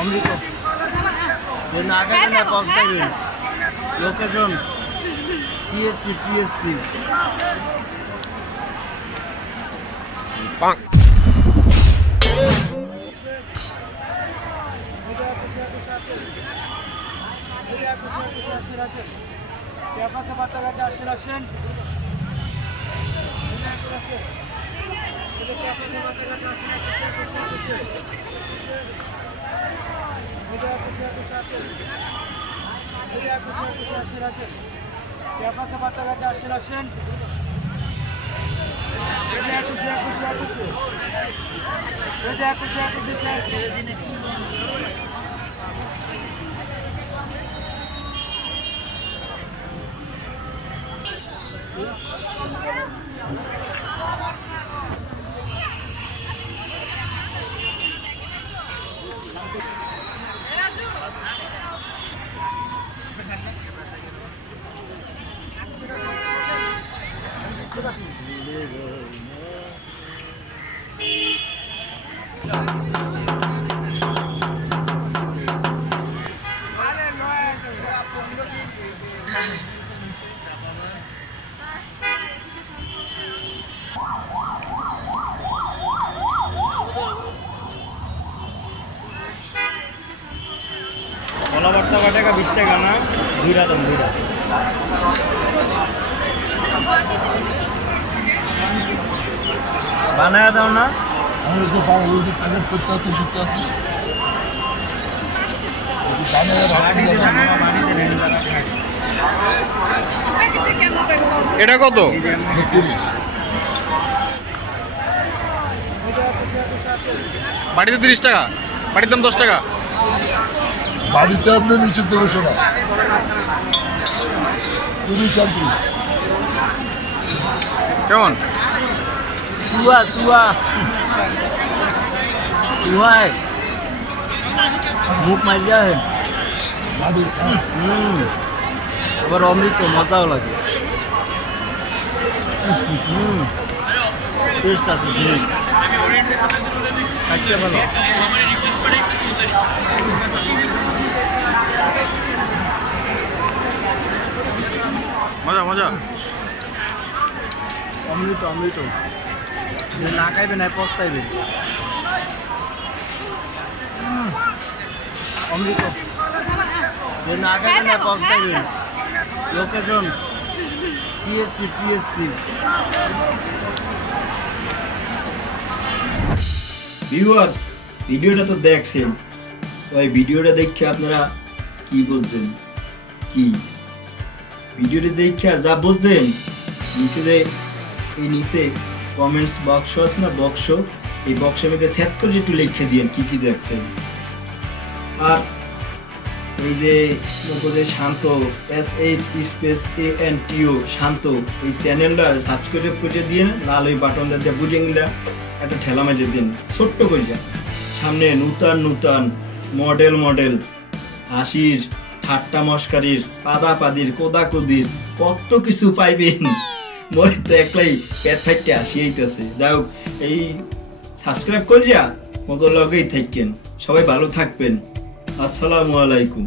অমৃত না খাবেন না কম খাবেন location TSC Kacha Kola Vorta. Kola Vorta bate ka 20 টাকা না দুইটা দাম দুইটা বানায়া দাও না আমরা তো পাবো ওই প্যাকেট করতে হচ্ছে দিতে হচ্ছে ওই বানায়া বাড়িতে জানা বাড়িতে রেডি দাও এটা কত 30 বাড়িতে 30 টাকা বাড়ির দাম 10 টাকা বাড়িতে আপনি নিচে দেবো শোনা 30-34 কেমন সুয়া মুখ মারিয়া হেন আবার অমৃত মজাও লাগে টেস্ট আছে খাইতে ভালো মজা মজা অমৃত যে না খাইবে না পস্তাইবে অমৃত যে না খাইবে না পস্তাইবে লোকেশন টিএসসি ভিউয়ার্স ভিডিওটা তো দেখছেন তো এই ভিডিওটা দেখে আপনারা কি বলছেন কি ভিডিওটা দেখে যা বলছেন নিচে কমেন্টস বক্স আছে না বক্স এই বক্সের মধ্যে সেট করে একটু লিখে দিন কি দেখছেন আর এই যে লোকদের শান্ত SHANTO শান্ত এই চ্যানেলটা সাবস্ক্রাইব করে দিয়ে লাল ওই বাটনটা দিয়ে বুঝিয়ে একটা ঠেলা মেজে দিন ছোট্ট করে সামনে নূতন মডেল হাসির ঠাট্টা মস্কারির পাদাপাদির কোদাকুদির কত কিছু পাইবেন মরে তো একলাই পেট ফাইটে আসিয়াইতেছে যাই হোক এই সাবস্ক্রাইব করিয়া মগর লগেই থাকেন সবাই ভালো থাকবেন আসসালামু আলাইকুম।